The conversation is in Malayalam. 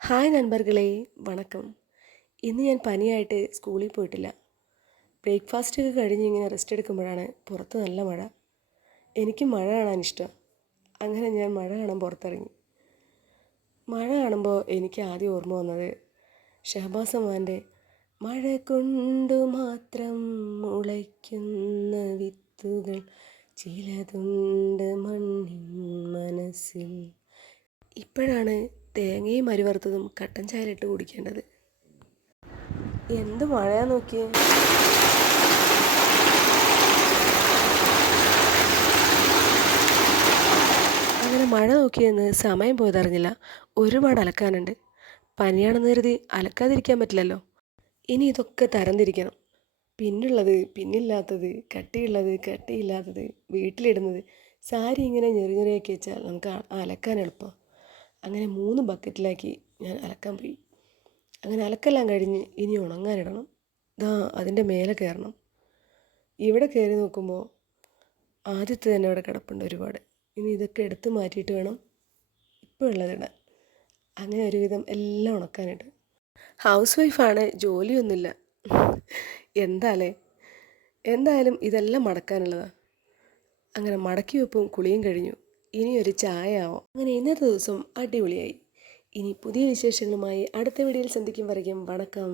ഹായ് നൻപർകളെ വണക്കം. ഇന്ന് ഞാൻ പനിയായിട്ട് സ്കൂളിൽ പോയിട്ടില്ല. ബ്രേക്ക്ഫാസ്റ്റ് ഒക്കെ കഴിഞ്ഞ് ഇങ്ങനെ റെസ്റ്റ് എടുക്കുമ്പോഴാണ് പുറത്ത് നല്ല മഴ. എനിക്ക് മഴ കാണാൻ ഇഷ്ടം. അങ്ങനെ ഞാൻ മഴ കാണാൻ പുറത്തിറങ്ങി. മഴ കാണുമ്പോൾ എനിക്ക് ആദ്യം ഓർമ്മ വന്നത് ഷഹബാസ് അമ്മാന്റെ മഴ കൊണ്ടു മാത്രം മുളയ്ക്കുന്ന വിത്തുകൾ ചിലതുണ്ട് മണ്ണിൻ മനസ്സിൽ. ഇപ്പോഴാണ് തേങ്ങയും അരിവറുത്തതും കട്ടൻ ചായയിലിട്ട് കുടിക്കേണ്ടത്. എന്ത് മഴയാ നോക്കിയേ? അങ്ങനെ മഴ നോക്കിയെന്ന് സമയം പോയതറിഞ്ഞില്ല. ഒരുപാട് അലക്കാനുണ്ട്. പനിയാണെന്ന് കരുതി അലക്കാതിരിക്കാൻ പറ്റില്ലല്ലോ. ഇനി ഇതൊക്കെ തരംതിരിക്കണം. പിന്നുള്ളത് പിന്നില്ലാത്തത് കട്ടിയുള്ളത് കട്ടിയില്ലാത്തത് വീട്ടിലിടുന്നത്. സാരി ഇങ്ങനെ ഞെറി ഞെറിയാക്കി വെച്ചാൽ നമുക്ക് അലക്കാൻ എളുപ്പം. അങ്ങനെ മൂന്ന് ബക്കറ്റിലാക്കി ഞാൻ അലക്കാൻ പോയി. അങ്ങനെ അലക്കെല്ലാം കഴിഞ്ഞ് ഇനി ഉണങ്ങാനിടണം. ദാ അതിന്റെ മേലെ കയറണം. ഇവിടെ കയറി നോക്കുമ്പോൾ ആദ്യത്തെ തന്നെ അവിടെ കിടപ്പുണ്ട് ഒരുപാട്. ഇനി ഇതൊക്കെ എടുത്ത് മാറ്റിയിട്ട് വേണം ഇപ്പോൾ ഉള്ളതിടാൻ അങ്ങനെ ഒരുവിധം എല്ലാം ഉണക്കാനിട്ട്. ഹൗസ് വൈഫാണ് ജോലിയൊന്നുമില്ല. എന്താലേ? എന്തായാലും ഇതെല്ലാം മടക്കാനുള്ളതാണ് അങ്ങനെ മടക്കി വെപ്പും കുളിയും കഴിഞ്ഞു. ഇനി ഒരു ചായ ആവാം അങ്ങനെ ഇന്നത്തെ ദിവസം അടിപൊളിയായി. ഇനി പുതിയ വിശേഷങ്ങളുമായി അടുത്ത വീഡിയോയിൽ സന്ധിക്കും വരയ്ക്കും. വണക്കം.